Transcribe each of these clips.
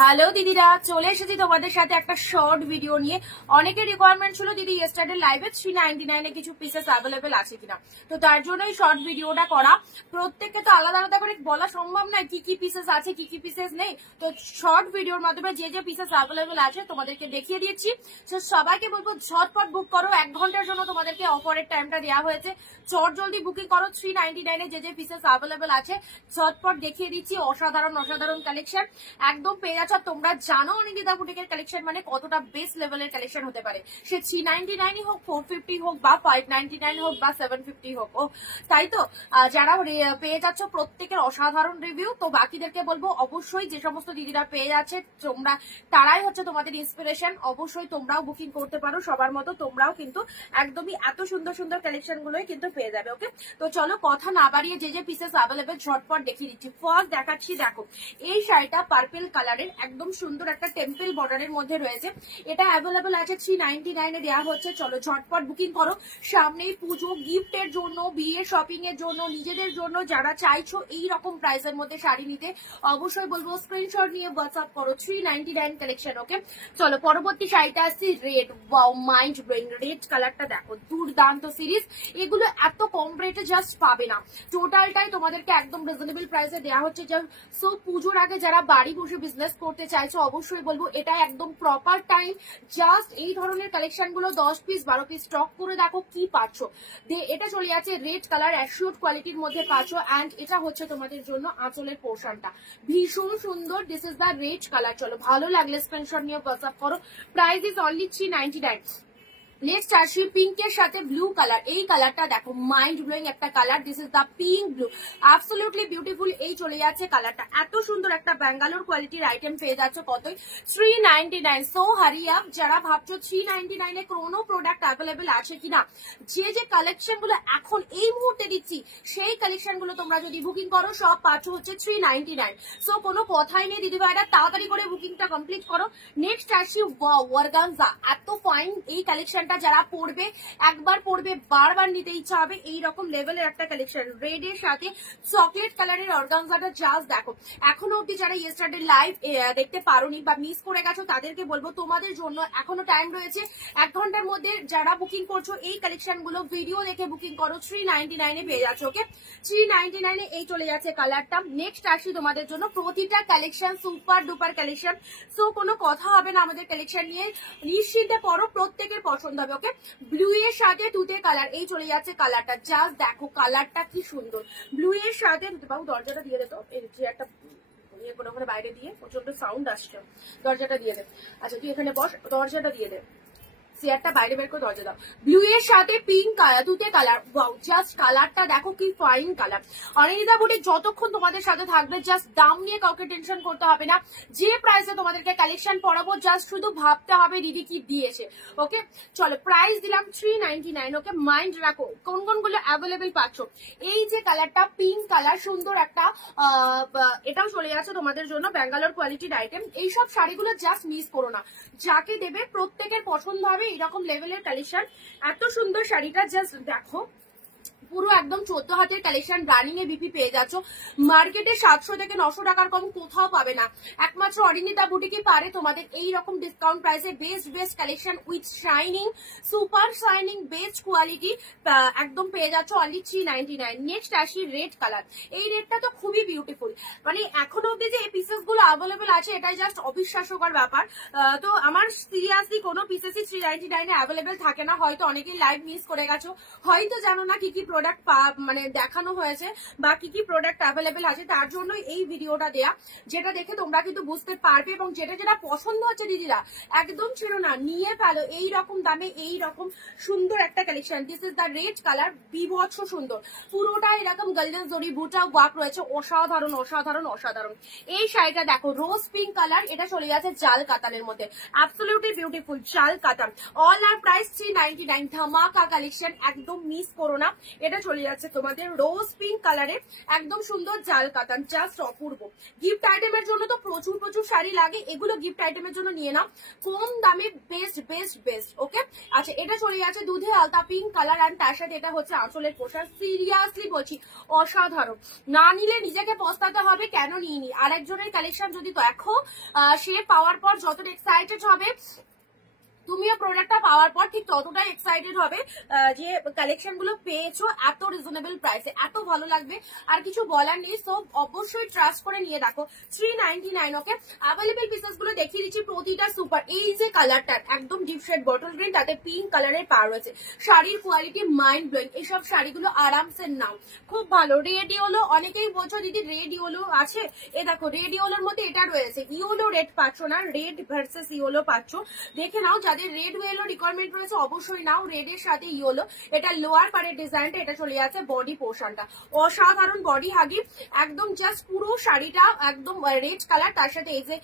Hello দিদিরা, চলে এসেছি তোমাদের সাথে একটা শর্ট ভিডিও নিয়ে। অনেকের রিকোয়ারমেন্ট ছিল দিদি ইয়েস্টারডে লাইভে 399 এ কিছু পিসেস অ্যাভেলেবেল আছে কিনা, তো তার জন্যই শর্ট ভিডিওটা করা। প্রত্যেককে তো আলাদা আলাদা করে বলা সম্ভব নয় কি কি পিসেস আছে কি কি পিসেস নেই, তো শর্ট ভিডিওর মাধ্যমে যে যে পিসেস অ্যাভেলেবেল আছে তোমাদেরকে দেখিয়ে দিচ্ছি। তো সবাইকে বলবো ঝটপট বুক করো, 1 ঘন্টার জন্য তোমাদেরকে অফারের টাইমটা দেওয়া হয়েছে। চট জলদি বুকিং করো। 399 এ যে যে পিসেস অ্যাভেলেবেল আছে ঝটপট দেখিয়ে দিচ্ছি। অসাধারণ অসাধারণ কালেকশন একদম পেয়ে যাচ্ছ। তোমরা জানো অনিন্দিতা বুটিকের কালেকশন মানে কতটা বেস্ট লেভেলের কালেকশন হতে পারে, সে 399 হোক, 450 হোক বা 599 হোক বা 750 হোক। ও তাই তো, যারা পেয়ে যাচ্ছ প্রত্যেকের অসাধারণ রিভিউ। তো বাকিদেরকে বলবো অবশ্যই যে সমস্ত দিদিরা পেয়ে যাচ্ছে তোমরা, তারাই হচ্ছে তোমাদের ইন্সপিরেশন। অবশ্যই তোমরাও বুকিং করতে পারো সবার মতো, তোমরাও কিন্তু একদমই এত সুন্দর সুন্দর কালেকশন গুলোই কিন্তু পেয়ে যাবে। ওকে, তো চলো কথা না বাড়িয়ে যে যে পিসেস অ্যাভেলেবেল ঝটপট দেখিয়ে দিচ্ছি। ফার্স্ট দেখাচ্ছি, দেখো এই শাড়িটা পার্পল কালারের একদম সুন্দর একটা টেম্পল বর্ডারের মধ্যে রয়েছে। এটা অ্যাভেলেবেল আছে 399 এ দেওয়া হচ্ছে। চলো ঝটপট বুকিং করো। সামনেই পুজো, গিফটের জন্য, বিয়ে শপিং এর জন্য, নিজেদের জন্য যারা চাইছো এই রকম প্রাইসের মধ্যে শাড়ি নিতে, অবশ্যই বলবো স্ক্রিনশট নিয়ে হোয়াটসঅ্যাপ করো 399 কালেকশন। ওকে, চলো পরবর্তী শাড়িটা আসছি red. Wow, mind blowing red কালারটা দেখো, দুর্দান্ত সিরিজ। এগুলো এত কম রেটে জাস্ট পাবে না, টোটালটাই তোমাদেরকে একদম রিজনেবল প্রাইসে দেওয়া হচ্ছে। সো পুজোর আগে যারা বাড়ি বসে বিজনেস করতে চাইছো অবশ্যই বলবো এটা একদম প্রপার টাইম। জাস্ট এই ধরনের কালেকশন গুলো 10 পিস 12 পিস স্টক করে দেখো কি পাচ্ছ। এটা চলে যাচ্ছে রেড কালার, অ্যাশিওর কোয়ালিটির মধ্যে পাচ্ছ। অ্যান্ড এটা হচ্ছে তোমাদের জন্য আঁচলের পোর্শনটা ভীষণ সুন্দর। This is the red colour. চলো ভালো লাগলে স্ক্রিনশট নিয়ে হোয়াটসঅ্যাপ করো। Price is only 399। নেক্সট আসি পিঙ্কের সাথে ব্লু কালার। এই কালারটা দেখো মাইন্ড ব্লোয়িং একটা colour. This is the pink blue, absolutely beautiful. এই চলে যাচ্ছে কালারটা, এত সুন্দর একটা ব্যাঙ্গালোর কোয়ালিটির আইটেম পেয়ে যাচ্ছ কতই, 399। সো হারি আপ, যারা ভাবছো 399 এ কোনো প্রোডাক্ট অ্যাভেলেবেল আছে কিনা, যে যে কালেকশন গুলো এখন এই মুহূর্তে দিচ্ছি সেই কালেকশন গুলো তোমরা যদি বুকিং করো সব পাচ্ছ হচ্ছে 399। সো কোনো কথাই নেই দিদি ভাইরা, তাড়াতাড়ি করে বুকিংটা কমপ্লিট করো। নেক্সট আসি অর্গানজা। এত ফাইন এই কালেকশন যারা পড়বে একবার পড়বে বারবার নিতে ইচ্ছা হবে, এইরকম লেভেলের একটা কালেকশন। রেড এর সাথে চকলেট কালারের অর্গানজাটা জাস্ট দেখো। এখনো অব্দি যারা ইয়েস্টারডে লাইভ দেখতে পারোনি বা মিস করে গেছো তাদেরকে বলবো তোমাদের জন্য এখনো টাইম রয়েছে। 1 ঘন্টার মধ্যে যারা বুকিং করছো এই কালেকশন গুলো ভিডিও দেখে বুকিং করো, 399 এ পেয়ে যাচ্ছ। ওকে, 399 এ এই চলে যাচ্ছে কালারটা। নেক্সট আসি তোমাদের জন্য, প্রতিটা collection super duper collection. So কোনো কথা হবে না আমাদের কালেকশন নিয়ে, নিশ্চিন্তে পড়ো, প্রত্যেকের পছন্দ হবে। ওকে, ব্লু এর সাথে তুতে কালার, এই চলে যাচ্ছে কালারটা। জাস্ট দেখো কালারটা কি সুন্দর। ব্লু এর সাথে বাবু দরজাটা দিয়ে দে তো, এই যে একটা কোনো ওখানে বাইরে দিয়ে প্রচন্ড সাউন্ড আসছে, দরজাটা দিয়ে দে। আচ্ছা তুই এখানে বস, দরজাটা দিয়ে দে, চেয়ারটা বাইরে বের করে দরজা দাও। ব্লু এর সাথে পিঙ্ক কালার, তুতে কালার। ওয়াও, জাস্ট কালারটা দেখো কি ফাইন কালার। অনিন্দিতা বুটিক যতক্ষণ তোমাদের সাথে থাকবে জাস্ট দাম নিয়ে কাউকে টেনশন করতে হবে না। যে প্রাইসে তোমাদেরকে কালেকশন পড়াবো জাস্ট শুধু ভাবতে হবে দিদি কি দিয়েছে। ওকে, চলো প্রাইস দিলাম 399। ওকে, মাইন্ড রাখো কোন কোন গুলো অ্যাভেলেবেল পাচ্ছ। এই যে কালারটা পিঙ্ক কালার, সুন্দর একটা, এটাও চলে যাচ্ছে তোমাদের জন্য ব্যাঙ্গালোর কোয়ালিটির আইটেম। এইসব শাড়িগুলো জাস্ট মিস করো না, যাকে দেবে প্রত্যেকের পছন্দ হবে এরকম লেভেলের কালেকশন। এত সুন্দর শাড়িটা জাস্ট দেখো, পুরো একদম 14 হাতের কালেকশন। রানিং এ বিপি পেয়ে যাচ্ছ। মার্কেটে 700 থেকে 900 টাকার কম কোথাও পাবে না, একমাত্র অনিন্দিতা বুটিকই পারে তোমাদের এই রকম ডিসকাউন্ট প্রাইসে best best collection with shining, super shining, best quality একদম পেয়ে যাচ্ছ অনলি 399। নেক্সট আসি রেড কালার। এই রেডটা তো খুবই বিউটিফুল, মানে এখনো অব্দি যে এই পিসেস গুলো অ্যাভেলেবেল আছে এটাই জাস্ট অবিশ্বাস্যকর ব্যাপার। তো আমার সিরিয়াসলি কোনো পিসেসই 399 এ অ্যাভেলেবেল থাকে না। হয়তো অনেকেই লাইভ মিস করে গেছো, হয়তো জানো না কি কি প্রোডাক্ট মানে দেখানো হয়েছে বা কি কি প্রোডাক্ট অ্যাভেলেবেল আছে, তার জন্য এই ভিডিওটা দেয়া, যেটা দেখে তোমরা কিন্তু বুঝতে পারবে। এবং যেটা যেটা পছন্দ হচ্ছে দিদিরা একদম ছিল না, নিয়ে ফেলো এই রকম দামে এই রকম সুন্দর একটা collection. This is the red colour, বিভৎস সুন্দর, পুরোটা এরকম গোল্ডেন জরি বুটা ওয়ার্ক রয়েছে, অসাধারণ অসাধারণ অসাধারণ। এই শাড়িটা দেখো রোজ পিঙ্ক কালার, এটা চলে যাচ্ছে জাল কাতানের মধ্যে, অ্যাবসলিউটলি বিউটিফুল জাল কাতান। অল আর প্রাইস 399, ধামাকা কালেকশন, একদম মিস করো না। এটা চলে যাচ্ছে তোমাদের রোজ পিঙ্ক কালারে, একদম সুন্দর জাল কাতান, জাস্ট অপূর্ব। গিফট আইটেমের জন্য তো প্রচুর প্রচুর শাড়ি লাগে, এগুলো গিফট আইটেমের জন্য নিয়ে নাও, কম দামে বেস্ট বেস্ট বেস্ট। ওকে, আচ্ছা এটা চলে যাচ্ছে দুধে আলতা পিঙ্ক কালার, অ্যান্ড তার সাথে এটা হচ্ছে আঁচলের পোশাক। সিরিয়াসলি বলছি অসাধারণ, না নিলে নিজেকে পস্তাতে হবে কেন নিইনি। আরেকজনের কালেকশন যদি দেখো, সে পাওয়ার পর যতটা এক্সাইটেড হবে, তুমিও প্রোডাক্টটা পাওয়ার পর ঠিক ততটাই এক্সাইটেড হবে যে কালেকশন গুলো পেয়েছো এত রিজনেবল প্রাইসে, এত ভালো লাগবে, আর কিছু বলার নেই। সো অবশ্যই ট্রাস্ট করে নিয়ে দেখো। 399। ওকে, অ্যাভেলেবেল পিসেস গুলো দেখিয়ে দিচ্ছি, প্রতিটা সুপার। এই যে কালারটা একদম ডিপ শেড বটল গ্রিন, তাতে পিঙ্ক কালারের পার রয়েছে, শাড়ির কোয়ালিটি মাইন্ড ব্লোয়িং। এইসব শাড়িগুলো আরামসে নাও, খুব ভালো। রেড ইয়েলো, অনেকেই বলছো দিদি রেড ইয়েলো আছে, এ দেখো রেড ইয়েলোর মধ্যে এটা রয়েছে। ইয়েলো রেড পাচ্ছ না, রেড ভার্সেস ইয়েলো পাচ্ছ, দেখে নাও। যাদের রেড ইয়েলো রিকোয়ারমেন্ট রয়েছে অবশ্যই নাও, রেড এর সাথে ইয়েলো। এটা লোয়ার পারের ডিজাইনটা, এটা চলে যাচ্ছে বডি পোর্শনটা, অসাধারণ বডি হাগি, একদম জাস্ট পুরো শাড়িটা একদম রেড কালার, তার সাথে এই যে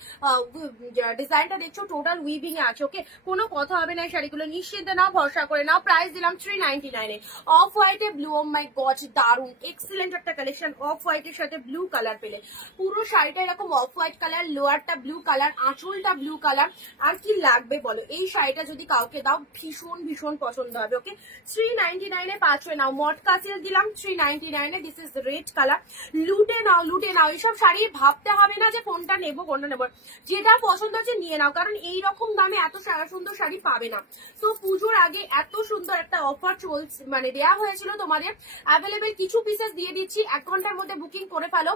ডিজাইনটা দেখছো টোটাল উইভিং এ আছে। ওকে, কোনো কথা হবে না, এই শাড়িগুলো নিশ্চিন্তে নাও, ভরসা করে নাও। প্রাইস দিলাম 399 এ। অফ হোয়াইটে ব্লু, ও মাই গড দারুন এক্সিলেন্ট একটা কালেকশন। অফ হোয়াইটের সাথে ব্লু কালার পেলে, পুরো শাড়িটা এরকম অফ হোয়াইট কালার, লোয়ারটা ব্লু কালার, আঁচলটা ব্লু কালার, আর কি লাগবে বলো। এই শাড়িটা যদি কাউকে দাও ভীষণ ভীষণ পছন্দ হবে। ওকে, 399 এ পাঁচ নাও। মটকা সেল দিলাম 399 এ। This is red colour. লুটে নাও, লুটে নাও। এইসব শাড়ি ভাবতে হবে না যে কোনটা নেবো কোনটা নেবো, যেটা পছন্দ হচ্ছে নিয়ে নাও, কারণ এইরকম দামে এত সুন্দর শাড়ি পাবে না। তো পুজোর আগে এত সুন্দর একটা অফার চলছে, মানে দেওয়া হয়েছিল তোমাদের, অ্যাভেলেবেল কিছু পিসেস দিয়ে দিচ্ছি, 1 ঘন্টার মধ্যে বুকিং করে ফেলো,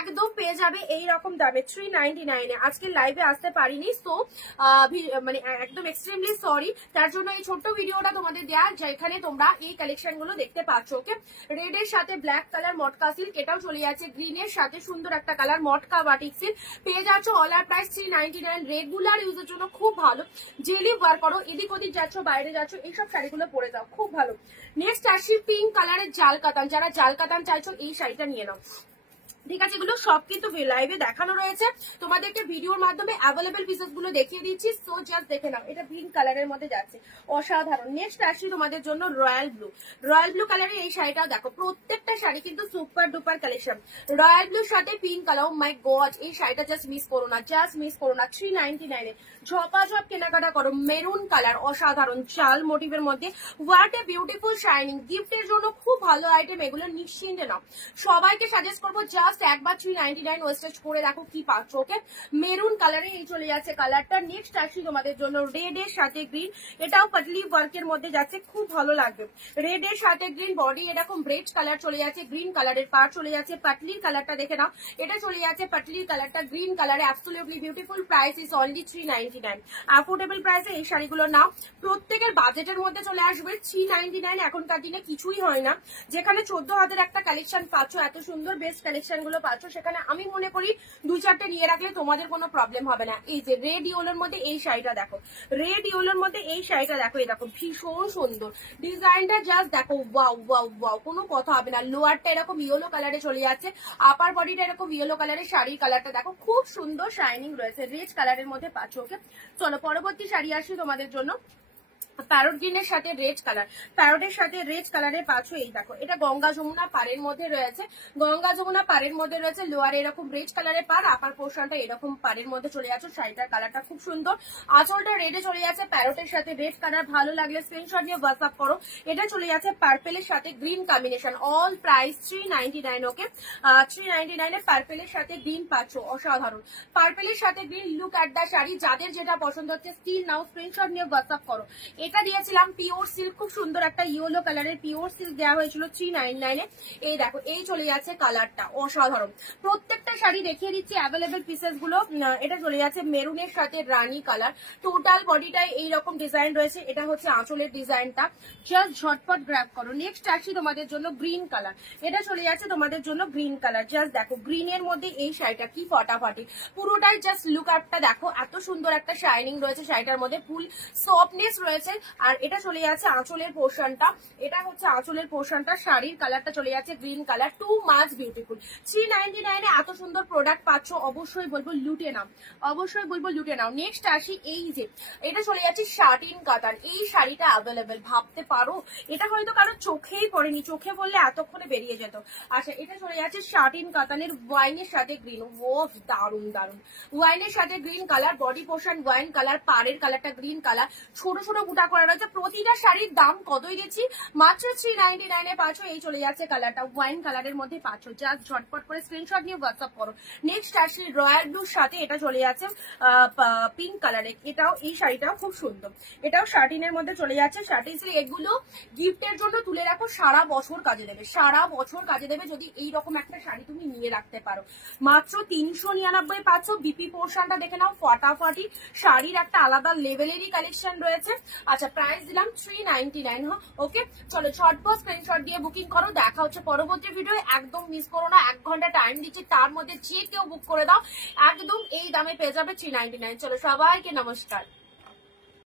একদম পেয়ে যাবে এইরকম দামে 399 এ। আজকে লাইভে আসতে পারিনি, সো মানে একদম এক্সট্রিমলি সরি, তার জন্য এই ছোট্ট ভিডিওটা তোমাদের দেয়া, যেখানে তোমরা এই কালেকশন গুলো দেখতে পাচ্ছ। ওকে, রেড এর সাথে ব্ল্যাক কালার মটকা সিল্ক, এটাও চলে যাচ্ছে গ্রিন এর সাথে সুন্দর একটা কালার মটকা বাটিক সিল্ক, পেয়ে যাচ্ছ অল আর প্রাইস 399। রেগুলার ইউজের জন্য খুব ভালো, ডেইলি ওয়ার করো, এদিক ওদিক যাচ্ছ, বাইরে যাচ্ছ, এইসব শাড়িগুলো পরে যাও, খুব ভালো। নেক্সট আসি পিঙ্ক কালারের জাল কাতান, যারা জাল কাতান চাইছো এই শাড়িটা নিয়ে নাও। ঠিক আছে, এগুলো সব কিন্তু লাইভে দেখানো রয়েছে, তোমাদেরকে ভিডিওর মাধ্যমে অ্যাভেলেবেল পিসেস গুলো দেখিয়ে দিচ্ছি, সো জাস্ট দেখে নাও। এটা পিঙ্ক কালারের মধ্যে যাচ্ছে, অসাধারণ। নেক্সট আসছি তোমাদের জন্য রয়্যাল ব্লু। রয়্যাল ব্লু কালারের এই শাড়িটাও দেখো, প্রত্যেকটা শাড়ি কিন্তু সুপার ডুপার কালেকশন। রয়্যাল ব্লুর সাথে pink colour, O my god এই শাড়িটা জাস্ট মিস করো না, জাস্ট মিস করো না। 399 এ ঝপাঝপ কেনাকাটা করো। মেরুন কালার, অসাধারণ চাল মোটিভের মধ্যে, হোয়াট এ বিউটিফুল শাইনিং। গিফটের জন্য খুব ভালো আইটেম, এগুলো নিশ্চিন্তে নাও। সবাইকে সাজেস্ট করবো জাস্ট একবার 399 ওয়েস্টেজ করে দেখো কি পাচ্ছ। ওকে, মেরুন কালারে এই চলে যাচ্ছে কালারটা। নেক্সট আসি তোমাদের জন্য রেড এর সাথে গ্রিন, এটাও পাতলি ওয়ার্কের মধ্যে যাচ্ছে, খুব ভালো লাগবে। রেড এর সাথে গ্রিন, বডি এরকম রেড কালার চলে যাচ্ছে, গ্রিন কালারের পার চলে যাচ্ছে। পাতলির কালারটা দেখে নাও, এটা চলে যাচ্ছে পাতলির কালারটা গ্রিন কালারে, absolutely beautiful. Price is only 399। Affordable প্রাইসে এই শাড়িগুলো নাও, প্রত্যেকের বাজেটের মধ্যে চলে আসবে। 399 এখনকার দিনে কিছুই হয় না, যেখানে 14,000 একটা কালেকশন পাচ্ছ, এত সুন্দর বেস্ট কালেকশন গুলো পাচ্ছ, সেখানে আমি মনে করি 2-4টে নিয়ে রাখলে তোমাদের কোনো প্রবলেম হবে না। এই যে রেড ইয়েলোর মধ্যে এই শাড়িটা দেখো, রেড ইয়েলোর মধ্যে এই শাড়িটা দেখো, এই দেখো ভীষণ সুন্দর ডিজাইনটা, জাস্ট দেখো ওয়াও ওয়াও ওয়াও, কোনো কথা হবে না। লোয়ারটা এরকম ইয়েলো কালারে চলে যাচ্ছে, আপার বডিটা এরকম ইয়েলো কালারের, শাড়ির কালারটা দেখো খুব সুন্দর শাইনিং রয়েছে, রেড কালারের মধ্যে পাচ্ছ। ওকে, চলো পরবর্তী শাড়ি আসি তোমাদের জন্য। প্যারট গ্রিনের সাথে রেড কালার, প্যারটের সাথে রেড কালারের পাচ্ছ। এই দেখো, এটা গঙ্গা যমুনা পাড়ের মধ্যে রয়েছে, গঙ্গা যমুনা পাড়ের মধ্যে রয়েছে। লোয়ার এরকম রেড কালারের পার, আপার পোর্শনটা এরকম পাড়ের মধ্যে চলে যাচ্ছে। শাড়িটার কালারটা খুব সুন্দর, আঁচলটা রেডে চলে যাচ্ছে, প্যারটের সাথে রেড কালার। ভালো লাগলে স্ক্রিনশট নিয়ে হোয়াটসঅ্যাপ করো। এটা চলে যাচ্ছে পার্পেলের সাথে গ্রিন কম্বিনেশন, অল প্রাইস 399। ওকে, 399 এ পার্পেলের সাথে গ্রিন পাচ্ছ, অসাধারণ। পার্পেলের সাথে green, look at the sari, যাদের যেটা পছন্দ হচ্ছে স্টিল নাও স্ক্রিনশট নিয়ে হোয়াটসঅ্যাপ করো। এটা দিয়েছিলাম পিওর সিল্ক, খুব সুন্দর একটা ইয়েলো কালারের পিওর সিল্ক দেওয়া হয়েছিল 399 এ। এই দেখো, এই চলে যাচ্ছে কালারটা, অসাধারণ। প্রত্যেকটা শাড়ি দেখিয়ে দিচ্ছি অ্যাভেলেবেল পিসেস গুলো। এটা চলে যাচ্ছে মেরুনের সাথে রানী কালার, টোটাল বডিটায় এইরকম ডিজাইন রয়েছে। এটা হচ্ছে আঁচলের ডিজাইনটা, জাস্ট ঝটপট গ্র্যাব করো। নেক্সট আসি তোমাদের জন্য গ্রিন কালার, এটা চলে যাচ্ছে তোমাদের জন্য গ্রিন কালার। জাস্ট দেখো গ্রিনের মধ্যে এই শাড়িটা কি ফটাফটি, পুরোটাই জাস্ট লুক আপটা দেখো, এত সুন্দর একটা শাইনিং রয়েছে শাড়িটার মধ্যে, ফুল সফটনেস রয়েছে, আর এটা চলে যাচ্ছে আঁচলের পোর্শনটা, এটা হচ্ছে আঁচলের পোর্শনটা, শাড়ির কালারটা চলে যাচ্ছে green colour, too much beautiful. 399 এ এত সুন্দর প্রোডাক্ট পাচ্ছ, অবশ্যই বলবো লুটে নাও, অবশ্যই বলবো লুটে নাও। নেক্সট আসি, এই যে এটা চলে যাচ্ছে শার্টিন কাতান, এই শাড়িটা অ্যাভেলেবেল, ভাবতে পারো এটা হয়তো কারো চোখেই পড়েনি, চোখে পড়লে এতক্ষণে বেরিয়ে যেত। আচ্ছা এটা চলে যাচ্ছে শার্টিন কাতানের ওয়াইনের সাথে গ্রিন, ও দারুন দারুন, ওয়াইনের সাথে green colour, body portion wine colour, পাড়ের কালারটা গ্রিন কালার, ছোট ছোট বুটা করা রয়েছে। প্রতিটা শাড়ির দাম কতই দিচ্ছি, মাত্র 399 এ পাচ্ছ। এই চলে যাচ্ছে কালারটা ওয়াইন কালারের মধ্যে পাচ্ছ, জাস্ট ঝটপট করে স্ক্রিনশট নিয়ে হোয়াটসঅ্যাপ করো। নেক্সট আসলে রয়্যাল ব্লুর সাথে এটা চলে যাচ্ছে পিঙ্ক কালারে, এটাও এই শাড়িটাও খুব সুন্দর, এটাও শার্টিনের মধ্যে চলে যাচ্ছে। শার্টিন এগুলো গিফটের জন্য তুলে রাখো, সারা বছর কাজে দেবে, সারা বছর কাজে দেবে যদি এইরকম একটা শাড়ি তুমি নিয়ে রাখতে পারো। মাত্র 399 পাচ্ছ। বিপি পোর্শনটা দেখে নাও, ফাটাফাটি, শাড়ির একটা আলাদা লেভেলেরই কালেকশন রয়েছে। আচ্ছা প্রাইস দিলাম 399। হ্যাঁ ওকে, চলো ঝটপট স্ক্রিনশট দিয়ে বুকিং করো। দেখা হচ্ছে পরবর্তী ভিডিও, একদম মিস করো না, 1 ঘন্টা টাইম দিচ্ছি, তার মধ্যে যে কেউ বুক করে দাও, একদম এই দামে পেয়ে যাবে 399। চলো সবাইকে নমস্কার।